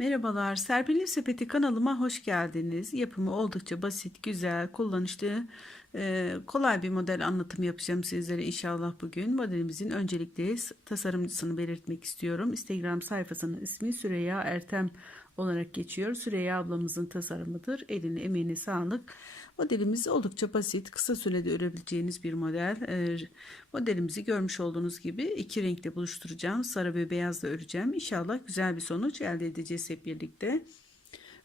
Merhabalar, Serpil'in Sepeti kanalıma hoş geldiniz. Yapımı oldukça basit, güzel, kullanışlı, e, kolay bir model anlatımı yapacağım sizlere inşallah bugün. Modelimizin öncelikle tasarımcısını belirtmek istiyorum. Instagram sayfasının ismi Süreyya Ertem olarak geçiyor. Süreyya ablamızın tasarımıdır. Eline emeğine sağlık. Modelimiz oldukça basit, kısa sürede örebileceğiniz bir model. E, modelimizi görmüş olduğunuz gibi iki renkle buluşturacağım. Sarı ve beyazla öreceğim. İnşallah güzel bir sonuç elde edeceğiz hep birlikte.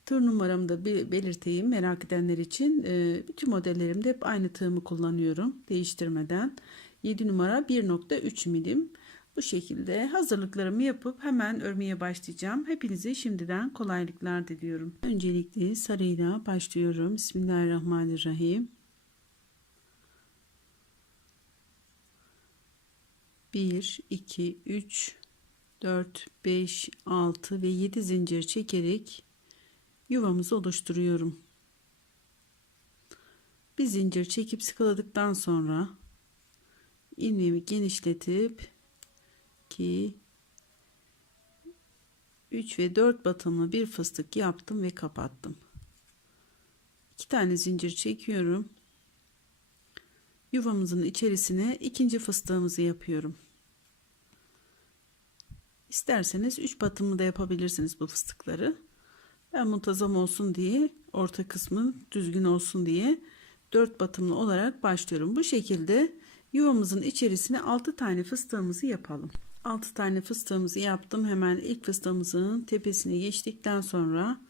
Tığ numaramı da bir belirteyim merak edenler için. E, bütün modellerimde hep aynı tığımı kullanıyorum değiştirmeden. 7 numara 1.3 milim. Bu şekilde hazırlıklarımı yapıp hemen örmeye başlayacağım. Hepinize şimdiden kolaylıklar diliyorum. Öncelikle sarıyla başlıyorum. Bismillahirrahmanirrahim. Bir, iki, üç, dört, beş, altı ve yedi zincir çekerek yuvamızı oluşturuyorum. Bir zincir çekip sıkıladıktan sonra ilmeğimi genişletip 2 3 ve 4 batımlı bir fıstık yaptım ve kapattım. 2 tane zincir çekiyorum. Yuvamızın içerisine ikinci fıstığımızı yapıyorum. İsterseniz 3 batımlı da yapabilirsiniz bu fıstıkları. Ben muntazam olsun diye orta kısmı düzgün olsun diye 4 batımlı olarak başlıyorum. Bu şekilde yuvamızın içerisine 6 tane fıstığımızı yapalım. 6 tane fıstığımızı yaptım. Hemen ilk fıstığımızın tepesine geçtikten sonra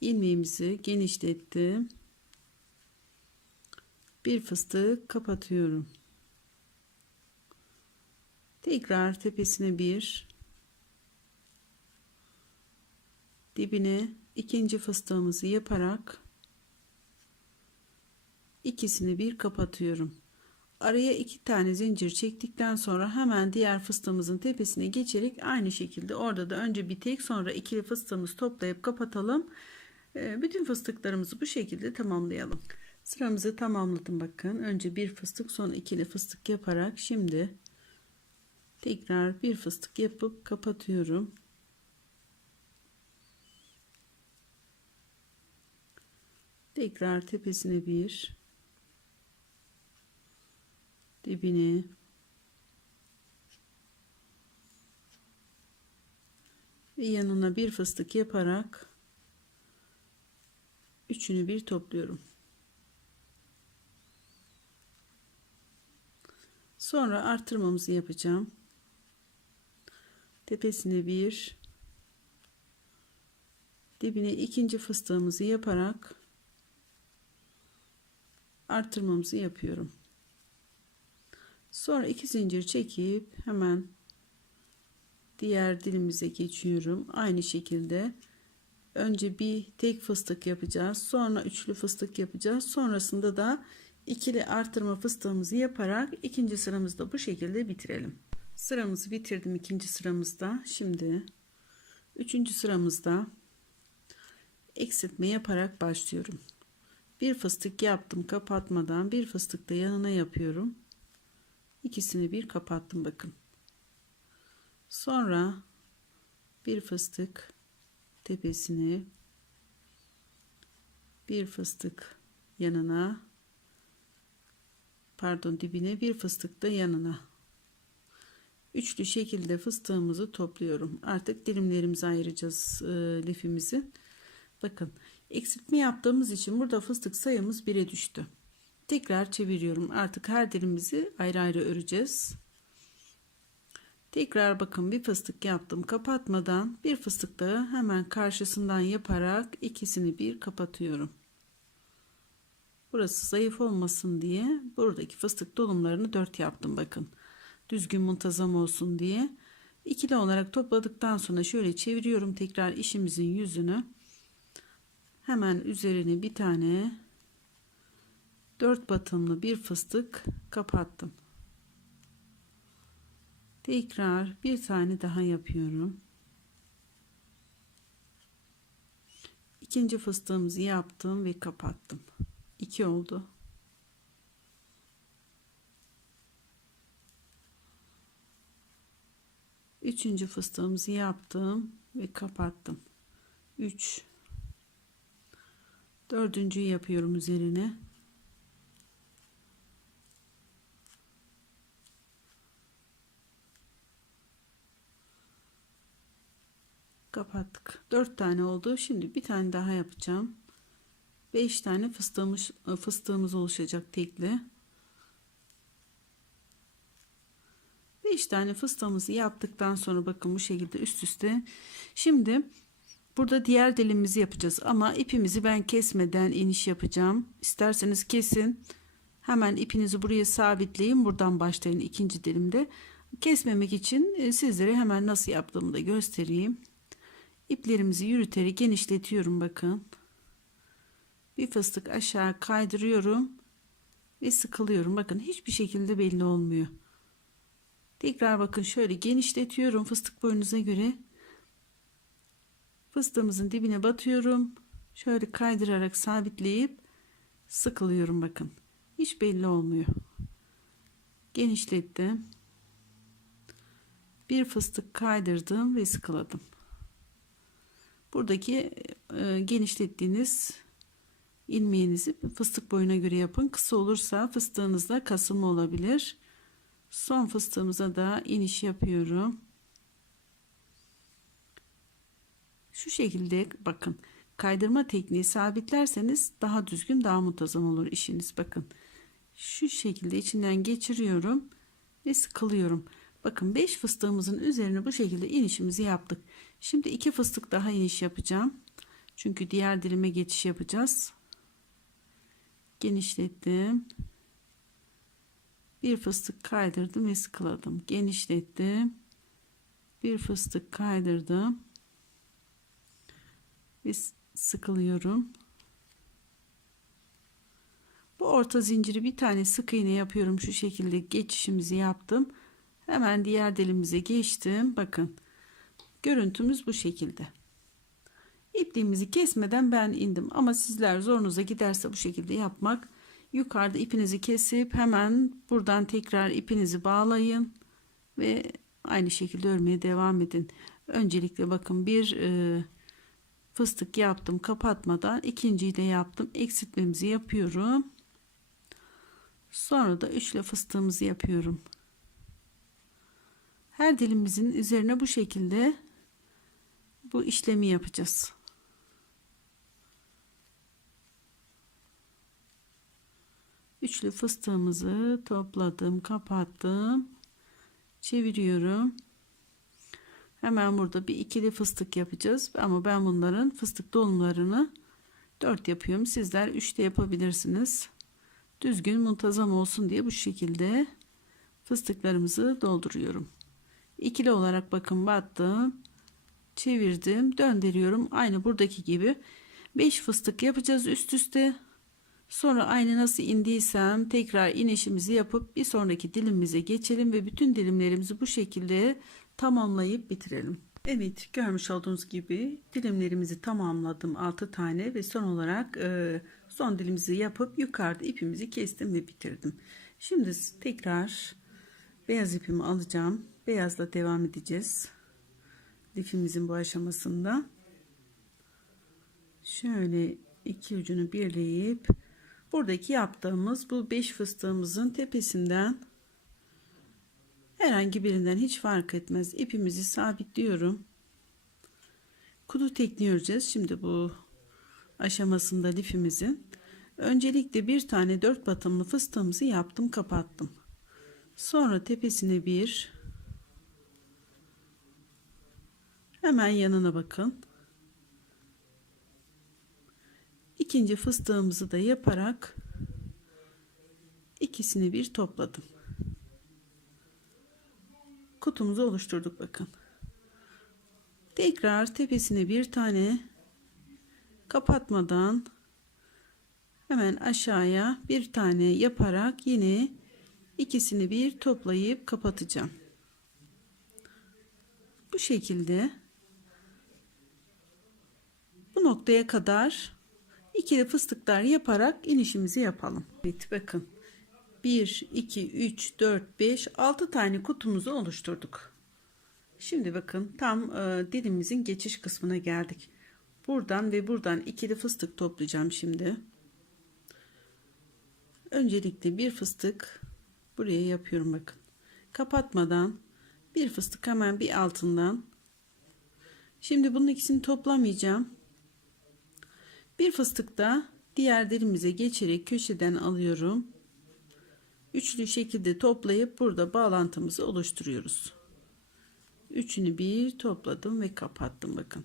ilmeğimizi genişlettim. Bir fıstığı kapatıyorum. Tekrar tepesine bir dibine ikinci fıstığımızı yaparak ikisini bir kapatıyorum. Araya iki tane zincir çektikten sonra hemen diğer fıstığımızın tepesine geçerek aynı şekilde orada da önce bir tek sonra ikili fıstığımızı toplayıp kapatalım. Ee, bütün fıstıklarımızı bu şekilde tamamlayalım. Sıramızı tamamladım bakın. Önce bir fıstık sonra ikili fıstık yaparak şimdi tekrar bir fıstık yapıp kapatıyorum. Tekrar tepesine bir dibine ve yanına bir fıstık yaparak üçünü bir topluyorum. Sonra artırmamızı yapacağım. Tepesine bir dibine ikinci fıstığımızı yaparak artırmamızı yapıyorum. Sonra iki zincir çekip hemen diğer dilimize geçiyorum. Aynı şekilde önce bir tek fıstık yapacağız. Sonra üçlü fıstık yapacağız. Sonrasında da ikili artırma fıstığımızı yaparak ikinci sıramızda bu şekilde bitirelim. Sıramızı bitirdim ikinci sıramızda. Şimdi üçüncü sıramızda eksiltme yaparak başlıyorum. Bir fıstık yaptım kapatmadan bir fıstık da yanına yapıyorum ikisini bir kapattım bakın. Sonra bir fıstık tepesine bir fıstık yanına pardon dibine bir fıstık da yanına. Üçlü şekilde fıstığımızı topluyorum. Artık dilimlerimizi ayıracağız e, lifimizi bakın eksiltme yaptığımız için burada fıstık sayımız 1'e düştü tekrar çeviriyorum. Artık her dilimizi ayrı ayrı öreceğiz. Tekrar bakın bir fıstık yaptım kapatmadan bir fıstık da hemen karşısından yaparak ikisini bir kapatıyorum. Burası zayıf olmasın diye buradaki fıstık dolumlarını 4 yaptım bakın. Düzgün muntazam olsun diye. ikili olarak topladıktan sonra şöyle çeviriyorum tekrar işimizin yüzünü. Hemen üzerine bir tane 4 batımlı bir fıstık kapattım. Tekrar bir tane daha yapıyorum. İkinci fıstığımızı yaptım ve kapattım. 2 oldu. Üçüncü fıstığımızı yaptım ve kapattım. 3 dördüncüyü yapıyorum üzerine kapattık. 4 tane oldu. Şimdi bir tane daha yapacağım. 5 tane fıstığımız, fıstığımız oluşacak tekli. 5 tane fıstığımızı yaptıktan sonra bakın bu şekilde üst üste. Şimdi burada diğer dilimizi yapacağız ama ipimizi ben kesmeden iniş yapacağım. İsterseniz kesin. Hemen ipinizi buraya sabitleyin. Buradan başlayın ikinci dilimde. Kesmemek için e, sizlere hemen nasıl yaptığımı da göstereyim iplerimizi yürüterek genişletiyorum bakın. Bir fıstık aşağı kaydırıyorum ve sıkılıyorum. Bakın hiçbir şekilde belli olmuyor. Tekrar bakın şöyle genişletiyorum fıstık boyunuza göre. Fıstığımızın dibine batıyorum. Şöyle kaydırarak sabitleyip sıkılıyorum bakın. Hiç belli olmuyor. Genişlettim. Bir fıstık kaydırdım ve sıkıladım buradaki e, genişlettiğiniz ilmeğinizi fıstık boyuna göre yapın. Kısa olursa fıstığınızda kasılma olabilir. Son fıstığımıza da iniş yapıyorum. Şu şekilde bakın. Kaydırma tekniği sabitlerseniz daha düzgün daha muntazam olur işiniz. Bakın şu şekilde içinden geçiriyorum ve sıkılıyorum. Bakın 5 fıstığımızın üzerine bu şekilde inişimizi yaptık şimdi 2 fıstık daha iniş yapacağım. Çünkü diğer dilime geçiş yapacağız. Genişlettim. Bir fıstık kaydırdım ve sıkıladım. Genişlettim. Bir fıstık kaydırdım. Ve sıkılıyorum. Bu orta zinciri bir tane sık iğne yapıyorum. Şu şekilde geçişimizi yaptım. Hemen diğer dilimize geçtim. Bakın görüntümüz bu şekilde. İpliğimizi kesmeden ben indim. Ama sizler zorunuza giderse bu şekilde yapmak yukarıda ipinizi kesip hemen buradan tekrar ipinizi bağlayın ve aynı şekilde örmeye devam edin. Öncelikle bakın bir e, fıstık yaptım kapatmadan. İkinciyi de yaptım. Eksiltmemizi yapıyorum. Sonra da üçle fıstığımızı yapıyorum. Her dilimizin üzerine bu şekilde bu işlemi yapacağız. Üçlü fıstığımızı topladım kapattım. Çeviriyorum. Hemen burada bir ikili fıstık yapacağız. Ama ben bunların fıstık dolumlarını 4 yapıyorum. Sizler 3 de yapabilirsiniz. Düzgün muntazam olsun diye bu şekilde fıstıklarımızı dolduruyorum. İkili olarak bakın battım çevirdim döndürüyorum aynı buradaki gibi 5 fıstık yapacağız üst üste Sonra aynı nasıl indiysem tekrar inişimizi yapıp bir sonraki dilimimize geçelim ve bütün dilimlerimizi bu şekilde tamamlayıp bitirelim. Evet görmüş olduğunuz gibi dilimlerimizi tamamladım 6 tane ve son olarak e, son dilimizi yapıp yukarıda ipimizi kestim ve bitirdim. Şimdi tekrar beyaz ipimi alacağım. Beyazla devam edeceğiz. Lifimizin bu aşamasında. Şöyle iki ucunu birleyip buradaki yaptığımız bu 5 fıstığımızın tepesinden herhangi birinden hiç fark etmez. İpimizi sabitliyorum. Kutu tekniği öreceğiz. Şimdi bu aşamasında lifimizin. Öncelikle bir tane dört batımlı fıstığımızı yaptım kapattım. Sonra tepesine bir hemen yanına bakın ikinci fıstığımızı da yaparak ikisini bir topladım. Kutumuzu oluşturduk bakın. Tekrar tepesine bir tane kapatmadan hemen aşağıya bir tane yaparak yine ikisini bir toplayıp kapatacağım. Bu şekilde bu noktaya kadar ikili fıstıklar yaparak inişimizi yapalım. Evet bakın 1 2 3 4 5 6 tane kutumuzu oluşturduk. Şimdi bakın tam e, dilimimizin geçiş kısmına geldik. Buradan ve buradan ikili fıstık toplayacağım şimdi. Öncelikle bir fıstık buraya yapıyorum bakın. Kapatmadan bir fıstık hemen bir altından. Şimdi bunun ikisini toplamayacağım. Bir fıstık da diğer dilimize geçerek köşeden alıyorum. Üçlü şekilde toplayıp burada bağlantımızı oluşturuyoruz. Üçünü bir topladım ve kapattım bakın.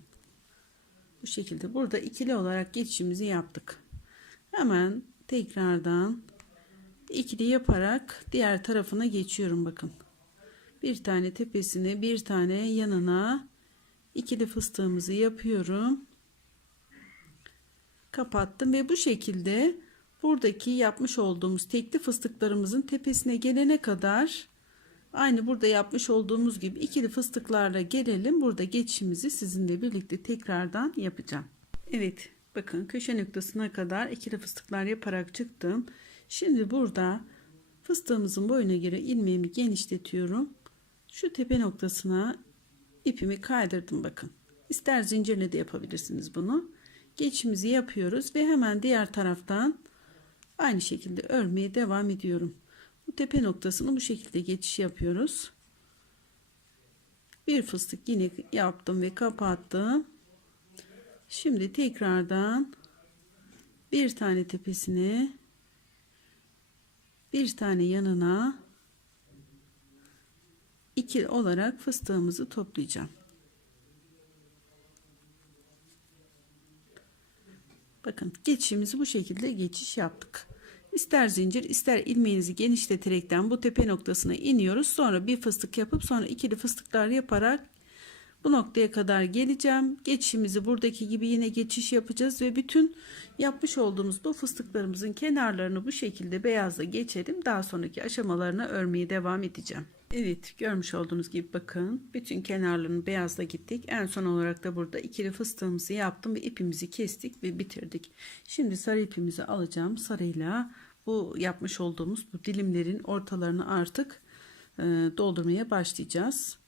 Bu şekilde burada ikili olarak geçişimizi yaptık. Hemen tekrardan ikili yaparak diğer tarafına geçiyorum bakın. Bir tane tepesine bir tane yanına ikili fıstığımızı yapıyorum. Kapattım ve bu şekilde buradaki yapmış olduğumuz tekli fıstıklarımızın tepesine gelene kadar aynı burada yapmış olduğumuz gibi ikili fıstıklarla gelelim. Burada geçişimizi sizinle birlikte tekrardan yapacağım. Evet bakın köşe noktasına kadar ikili fıstıklar yaparak çıktım. Şimdi burada fıstığımızın boyuna göre ilmeğimi genişletiyorum. Şu tepe noktasına ipimi kaydırdım bakın. İster zincirle de yapabilirsiniz bunu. Geçişimizi yapıyoruz ve hemen diğer taraftan aynı şekilde örmeye devam ediyorum. Bu tepe noktasını bu şekilde geçiş yapıyoruz. Bir fıstık yine yaptım ve kapattım. Şimdi tekrardan bir tane tepesine bir tane yanına iki olarak fıstığımızı toplayacağım. Bakın geçişimizi bu şekilde geçiş yaptık. İster zincir ister ilmeğinizi genişleterekten bu tepe noktasına iniyoruz. Sonra bir fıstık yapıp sonra ikili fıstıklar yaparak bu noktaya kadar geleceğim. Geçişimizi buradaki gibi yine geçiş yapacağız ve bütün yapmış olduğumuz bu fıstıklarımızın kenarlarını bu şekilde beyazla geçelim. Daha sonraki aşamalarına örmeye devam edeceğim. Evet görmüş olduğunuz gibi bakın bütün kenarlarını beyazla gittik. En son olarak da burada ikili fıstığımızı yaptım ve ipimizi kestik ve bitirdik. Şimdi sarı ipimizi alacağım. Sarıyla bu yapmış olduğumuz bu dilimlerin ortalarını artık e, doldurmaya başlayacağız.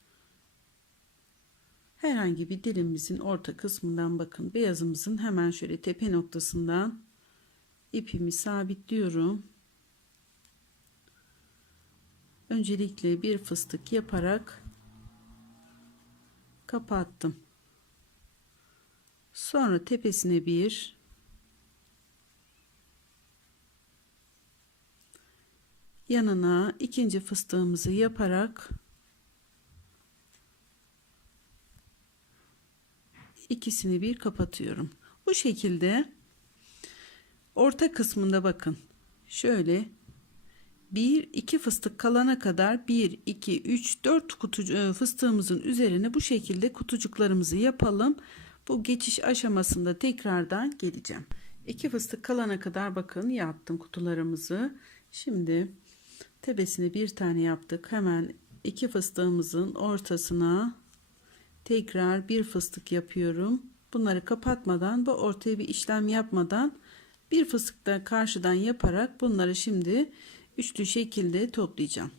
Herhangi bir dilimimizin orta kısmından bakın beyazımızın hemen şöyle tepe noktasından ipimi sabitliyorum. Öncelikle bir fıstık yaparak kapattım. Sonra tepesine bir yanına ikinci fıstığımızı yaparak ikisini bir kapatıyorum. Bu şekilde orta kısmında bakın şöyle 1 2 fıstık kalana kadar 1 2 3 4 kutu fıstığımızın üzerine bu şekilde kutucuklarımızı yapalım. Bu geçiş aşamasında tekrardan geleceğim. 2 fıstık kalana kadar bakın yaptım kutularımızı. Şimdi tepesine bir tane yaptık. Hemen iki fıstığımızın ortasına tekrar bir fıstık yapıyorum. Bunları kapatmadan bu ortaya bir işlem yapmadan bir fıstık da karşıdan yaparak bunları şimdi üçlü şekilde toplayacağım.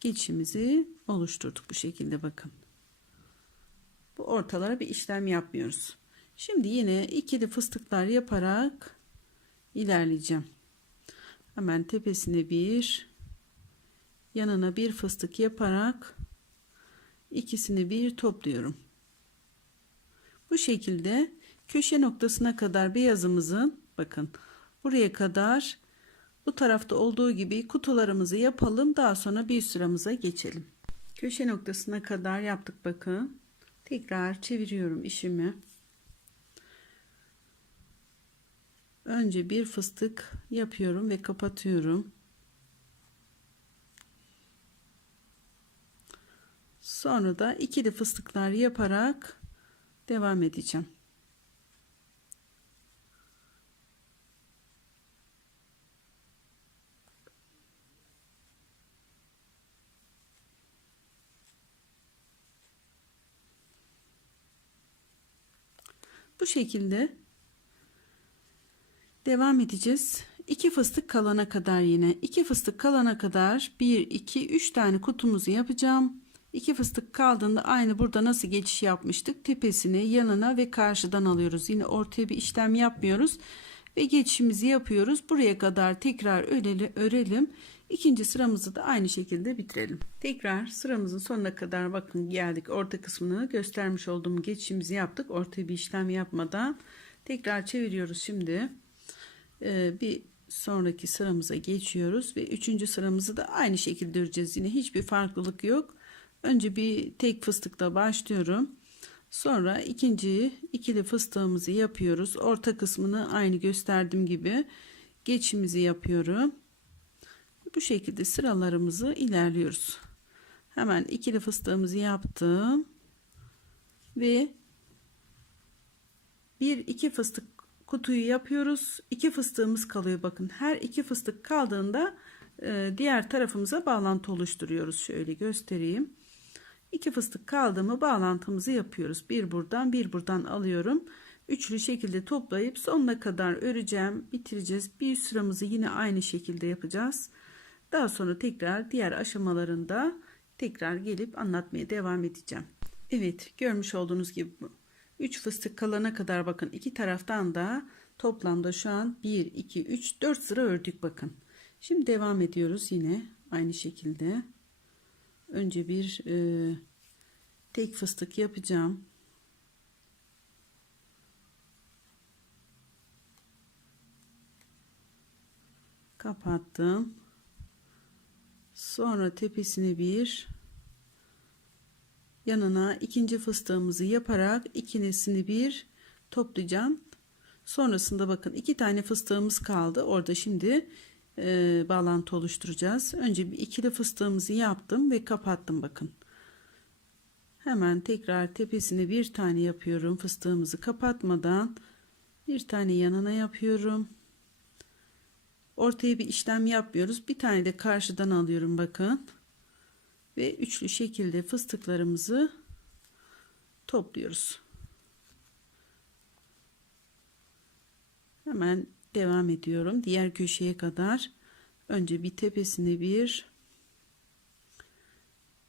Geçişimizi oluşturduk bu şekilde bakın. Bu ortalara bir işlem yapmıyoruz. Şimdi yine ikili fıstıklar yaparak ilerleyeceğim. Hemen tepesine bir yanına bir fıstık yaparak ikisini bir topluyorum. Bu şekilde köşe noktasına kadar beyazımızın bakın buraya kadar bu tarafta olduğu gibi kutularımızı yapalım. Daha sonra bir sıramıza geçelim. Köşe noktasına kadar yaptık bakın. Tekrar çeviriyorum işimi. Önce bir fıstık yapıyorum ve kapatıyorum. Sonra da ikili fıstıklar yaparak devam edeceğim. Bu şekilde devam edeceğiz. 2 fıstık kalana kadar yine 2 fıstık kalana kadar 1 2 3 tane kutumuzu yapacağım. İki fıstık kaldığında aynı burada nasıl geçiş yapmıştık? Tepesini yanına ve karşıdan alıyoruz. Yine ortaya bir işlem yapmıyoruz. Ve geçişimizi yapıyoruz. Buraya kadar tekrar örelim. İkinci sıramızı da aynı şekilde bitirelim. Tekrar sıramızın sonuna kadar bakın geldik. Orta kısmını göstermiş olduğum geçişimizi yaptık. Ortaya bir işlem yapmadan tekrar çeviriyoruz şimdi. Ee, bir sonraki sıramıza geçiyoruz ve üçüncü sıramızı da aynı şekilde öreceğiz. Yine hiçbir farklılık yok. Önce bir tek fıstıkla başlıyorum. Sonra ikinci ikili fıstığımızı yapıyoruz. Orta kısmını aynı gösterdiğim gibi geçimizi yapıyorum. Bu şekilde sıralarımızı ilerliyoruz. Hemen ikili fıstığımızı yaptım. Ve bir iki fıstık kutuyu yapıyoruz. İki fıstığımız kalıyor. Bakın her iki fıstık kaldığında e, diğer tarafımıza bağlantı oluşturuyoruz. Şöyle göstereyim. İki fıstık kaldı mı bağlantımızı yapıyoruz. Bir buradan bir buradan alıyorum. Üçlü şekilde toplayıp sonuna kadar öreceğim. Bitireceğiz. Bir sıramızı yine aynı şekilde yapacağız. Daha sonra tekrar diğer aşamalarında tekrar gelip anlatmaya devam edeceğim. Evet görmüş olduğunuz gibi 3 fıstık kalana kadar bakın iki taraftan da toplamda şu an 1 2 3 4 sıra ördük bakın. Şimdi devam ediyoruz yine aynı şekilde. Önce bir e, tek fıstık yapacağım. Kapattım. Sonra tepesine bir yanına ikinci fıstığımızı yaparak ikinesini bir toplayacağım. Sonrasında bakın iki tane fıstığımız kaldı. Orada şimdi e, bağlantı oluşturacağız. Önce bir ikili fıstığımızı yaptım ve kapattım bakın. Hemen tekrar tepesine bir tane yapıyorum. Fıstığımızı kapatmadan bir tane yanına yapıyorum. Ortaya bir işlem yapmıyoruz. Bir tane de karşıdan alıyorum bakın. Ve üçlü şekilde fıstıklarımızı topluyoruz. Hemen devam ediyorum. Diğer köşeye kadar önce bir tepesine bir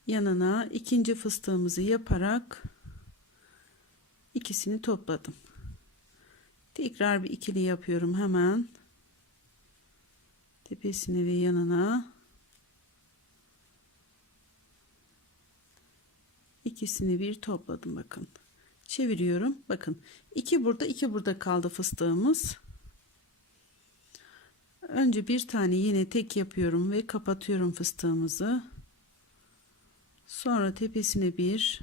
yanına ikinci fıstığımızı yaparak ikisini topladım. Tekrar bir ikili yapıyorum hemen. Tepesine ve yanına ikisini bir topladım bakın. Çeviriyorum. Bakın iki burada iki burada kaldı fıstığımız. Önce bir tane yine tek yapıyorum ve kapatıyorum fıstığımızı. Sonra tepesine bir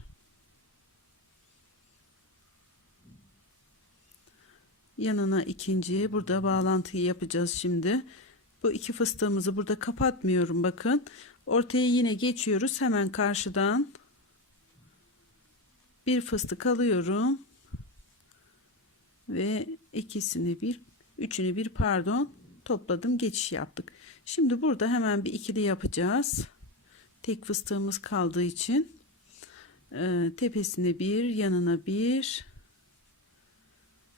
yanına ikinci burada bağlantıyı yapacağız şimdi. Bu iki fıstığımızı burada kapatmıyorum bakın. Ortaya yine geçiyoruz. Hemen karşıdan bir fıstık alıyorum. Ve ikisini bir, üçünü bir pardon topladım geçiş yaptık. Şimdi burada hemen bir ikili yapacağız. Tek fıstığımız kaldığı için e, tepesine bir yanına bir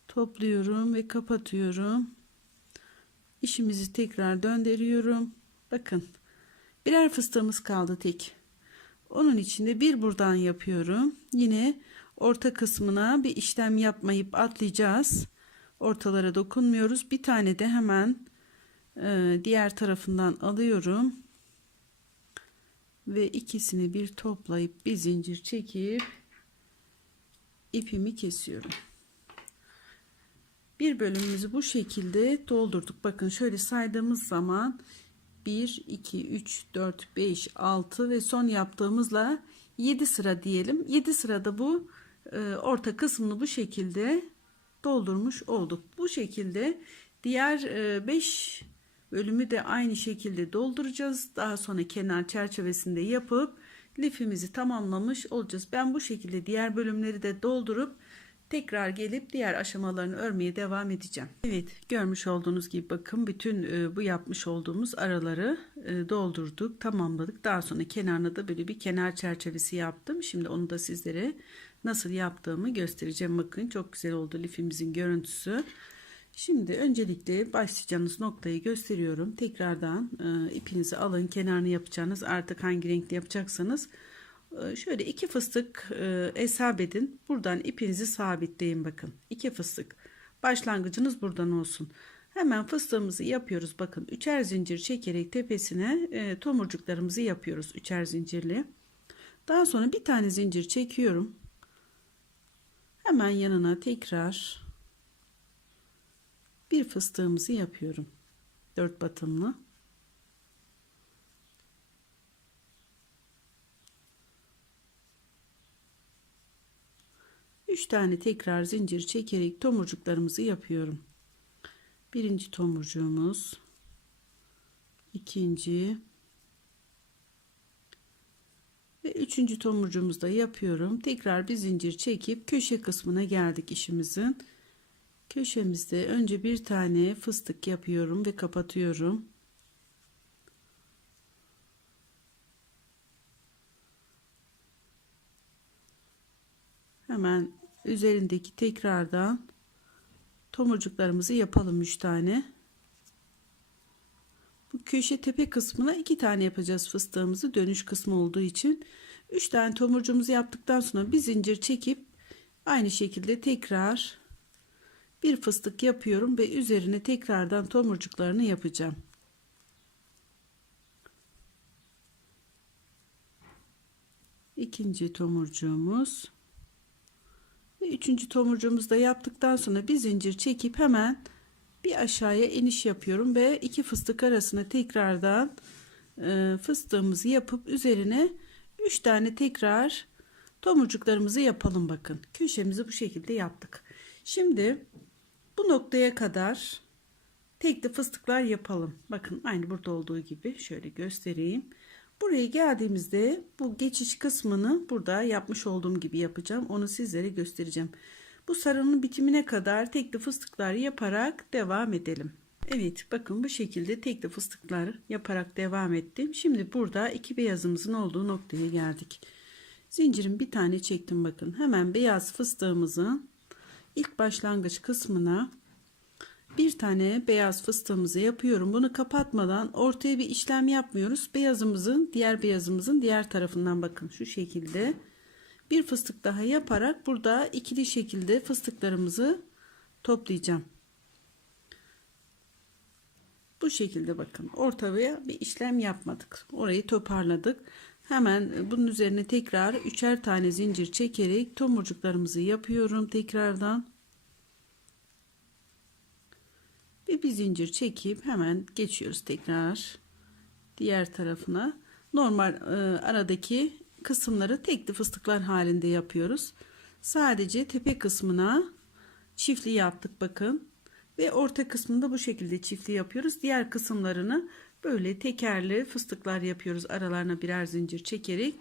topluyorum ve kapatıyorum. İşimizi tekrar döndürüyorum. Bakın birer fıstığımız kaldı tek. Onun içinde bir buradan yapıyorum. Yine orta kısmına bir işlem yapmayıp atlayacağız. Ortalara dokunmuyoruz. Bir tane de hemen e, diğer tarafından alıyorum ve ikisini bir toplayıp bir zincir çekip ipimi kesiyorum. Bir bölümümüzü bu şekilde doldurduk. Bakın şöyle saydığımız zaman 1, 2, 3, 4, 5, 6 ve son yaptığımızla 7 sıra diyelim. 7 sırada bu e, orta kısmını bu şekilde doldurmuş olduk. Bu şekilde diğer 5 e, Bölümü de aynı şekilde dolduracağız. Daha sonra kenar çerçevesinde yapıp lifimizi tamamlamış olacağız. Ben bu şekilde diğer bölümleri de doldurup tekrar gelip diğer aşamalarını örmeye devam edeceğim. Evet görmüş olduğunuz gibi bakın bütün e, bu yapmış olduğumuz araları e, doldurduk tamamladık. Daha sonra kenarına da böyle bir kenar çerçevesi yaptım. Şimdi onu da sizlere nasıl yaptığımı göstereceğim. Bakın çok güzel oldu lifimizin görüntüsü. Şimdi öncelikle başlayacağınız noktayı gösteriyorum. Tekrardan e, ipinizi alın. Kenarını yapacağınız artık hangi renkli yapacaksanız Şöyle iki fıstık e, hesap edin. Buradan ipinizi sabitleyin bakın. İki fıstık. Başlangıcınız buradan olsun. Hemen fıstığımızı yapıyoruz. Bakın üçer zincir çekerek tepesine e, tomurcuklarımızı yapıyoruz. Üçer zincirli. Daha sonra bir tane zincir çekiyorum. Hemen yanına tekrar bir fıstığımızı yapıyorum. Dört batımlı. Üç tane tekrar zincir çekerek tomurcuklarımızı yapıyorum. Birinci tomurcuğumuz, ikinci ve üçüncü tomurcuğumuzda yapıyorum. Tekrar bir zincir çekip köşe kısmına geldik işimizin. Köşemizde önce bir tane fıstık yapıyorum ve kapatıyorum. Hemen üzerindeki tekrardan tomurcuklarımızı yapalım 3 tane. Bu köşe tepe kısmına 2 tane yapacağız fıstığımızı dönüş kısmı olduğu için. 3 tane tomurcuğumuzu yaptıktan sonra bir zincir çekip aynı şekilde tekrar bir fıstık yapıyorum ve üzerine tekrardan tomurcuklarını yapacağım. İkinci tomurcuğumuz ve üçüncü tomurcuğumuzu da yaptıktan sonra bir zincir çekip hemen bir aşağıya iniş yapıyorum ve iki fıstık arasına tekrardan e, fıstığımızı yapıp üzerine 3 tane tekrar tomurcuklarımızı yapalım bakın. Köşemizi bu şekilde yaptık. Şimdi bu noktaya kadar tekli fıstıklar yapalım. Bakın aynı burada olduğu gibi şöyle göstereyim Buraya geldiğimizde bu geçiş kısmını burada yapmış olduğum gibi yapacağım. Onu sizlere göstereceğim. Bu sarının bitimine kadar tekli fıstıklar yaparak devam edelim. Evet bakın bu şekilde tekli fıstıklar yaparak devam ettim. Şimdi burada iki beyazımızın olduğu noktaya geldik. Zincirin bir tane çektim bakın. Hemen beyaz fıstığımızın ilk başlangıç kısmına bir tane beyaz fıstığımızı yapıyorum. Bunu kapatmadan ortaya bir işlem yapmıyoruz. Beyazımızın diğer beyazımızın diğer tarafından bakın şu şekilde bir fıstık daha yaparak burada ikili şekilde fıstıklarımızı toplayacağım. Bu şekilde bakın ortaya bir işlem yapmadık. Orayı toparladık. Hemen bunun üzerine tekrar üçer tane zincir çekerek tomurcuklarımızı yapıyorum tekrardan. Ve bir zincir çekip hemen geçiyoruz tekrar diğer tarafına. Normal e, aradaki kısımları tekli fıstıklar halinde yapıyoruz. Sadece tepe kısmına çiftli yaptık bakın. Ve orta kısmında bu şekilde çiftli yapıyoruz. Diğer kısımlarını böyle tekerli fıstıklar yapıyoruz. Aralarına birer zincir çekerek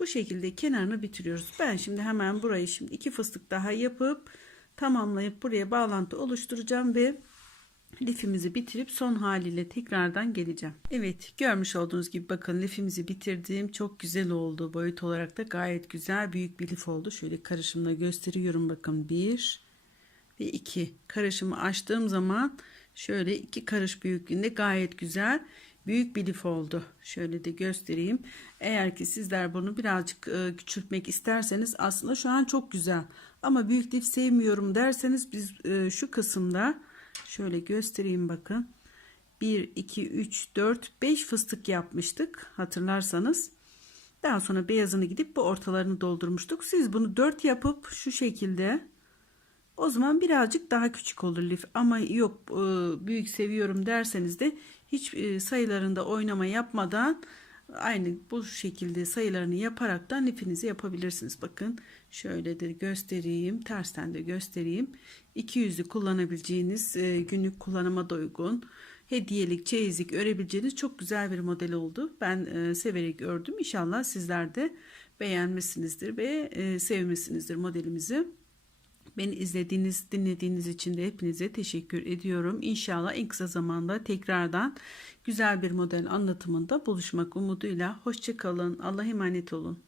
bu şekilde kenarını bitiriyoruz. Ben şimdi hemen burayı şimdi iki fıstık daha yapıp tamamlayıp buraya bağlantı oluşturacağım ve lifimizi bitirip son haliyle tekrardan geleceğim. Evet görmüş olduğunuz gibi bakın lifimizi bitirdim. Çok güzel oldu. Boyut olarak da gayet güzel büyük bir lif oldu. Şöyle karışımla gösteriyorum bakın. Bir ve iki karışımı açtığım zaman şöyle iki karış büyüklüğünde gayet güzel büyük bir lif oldu. Şöyle de göstereyim. Eğer ki sizler bunu birazcık e, küçültmek isterseniz aslında şu an çok güzel. Ama büyük lif sevmiyorum derseniz biz e, şu kısımda Şöyle göstereyim bakın. 1, 2, 3, 4, 5 fıstık yapmıştık hatırlarsanız. Daha sonra beyazını gidip bu ortalarını doldurmuştuk. Siz bunu 4 yapıp şu şekilde o zaman birazcık daha küçük olur lif ama yok e, büyük seviyorum derseniz de hiç e, sayılarında oynama yapmadan aynı bu şekilde sayılarını yaparak da lifinizi yapabilirsiniz. Bakın şöyle de göstereyim tersten de göstereyim. 200'lü kullanabileceğiniz e, günlük kullanıma da uygun hediyelik çeyizlik örebileceğiniz çok güzel bir model oldu. Ben e, severek ördüm. İnşallah sizler de beğenmişsinizdir ve e, sevmişsinizdir modelimizi. Beni izlediğiniz, dinlediğiniz için de hepinize teşekkür ediyorum. İnşallah en kısa zamanda tekrardan güzel bir model anlatımında buluşmak umuduyla. Hoşçakalın. Allah'a emanet olun.